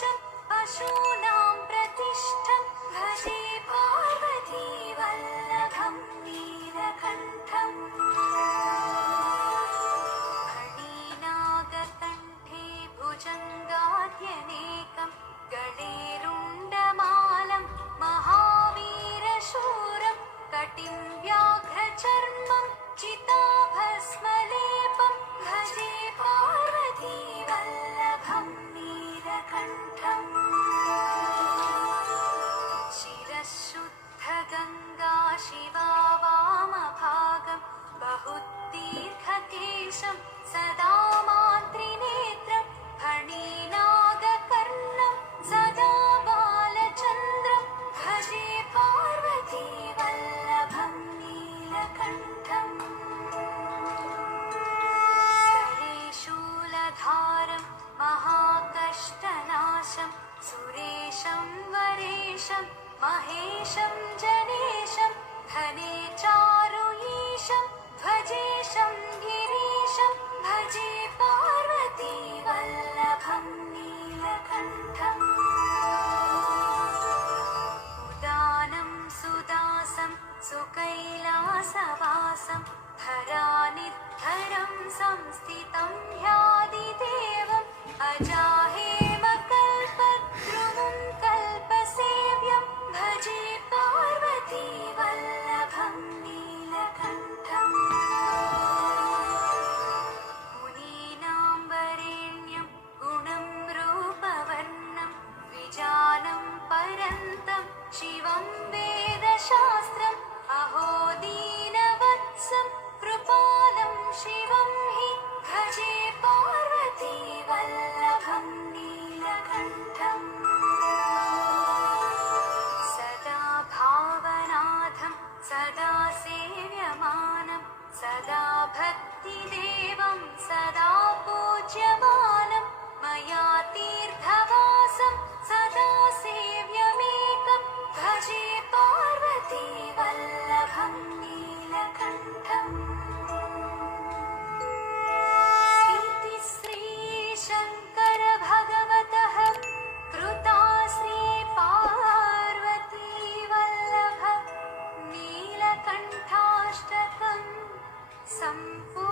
पशूनां प्रतिष्ठं भजे पार्वती वल्लभं नीलकण्ठम् फणिनागकण्ठे भुजङ्गाद्यनेकं गणेरुण्डमालं महावीरशूरं कटिं व्याघ्रचर्मं चिताभस्मलेपं भजे पार्वती वल्लभं नीलकण्ठम् शिरःशुद्धगङ्गा शिवा वामभागं बहुदीर्घकेशं सदा मातृनेत्रं फणिनागकर्णं सदा बालचन्द्रं भजे पार्वती वल्लभं नीलकण्ठम् करे शूलधारं महाकष्टनाशं सुरेशं वरेशं महेशं जनेशं धने चारुईशं ध्वजेशं गिरीशं भजे पार्वती वल्लभं नीलकण्ठम् उदानं सुदासं सुकैलासवासं धरानिद्धरं संस्थितं ह्यादिदेवम् अजाहेमकल्पद्रुमं कल्पसेव्यं भजे पार्वती वल्लभं नीलकण्ठम् मुनीनां वरेण्यं गुणं रूपवर्णं विजानं परन्तं शिवं वेदशास्त्रम् अहो दीनवत्सं कृपालं शिवं हि भजे पार्वती वल्लभं नीलकण्ठम् सदा भावनाथं सदा सेव्यमानं सदा भक्तिदेवं सदा पूज्यमानं मया तीर्थवासं सदा सेव्यमेकं भजे पार्वती वल्लभं नीलकण्ठम् इति श्रीशङ्कर भगवतः कृता श्रीपार्वती वल्लभ नीलकण्ठाष्टकं सम्पूर्णम्।